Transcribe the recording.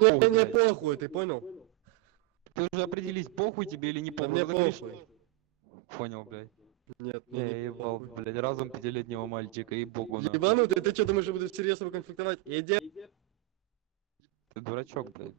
Мне похуй, ты понял? Ты уже определись, похуй тебе или не Да похуй. мне Ну, ты говоришь, похуй. понял, блядь. Нет, Я мне не ебал, похуй. блядь, разум 5-летнего мальчика, и богу нахуй. Ебанутый, ты что думаешь, я буду всерьез его конфликтовать? Иди. Ты дурачок, блядь.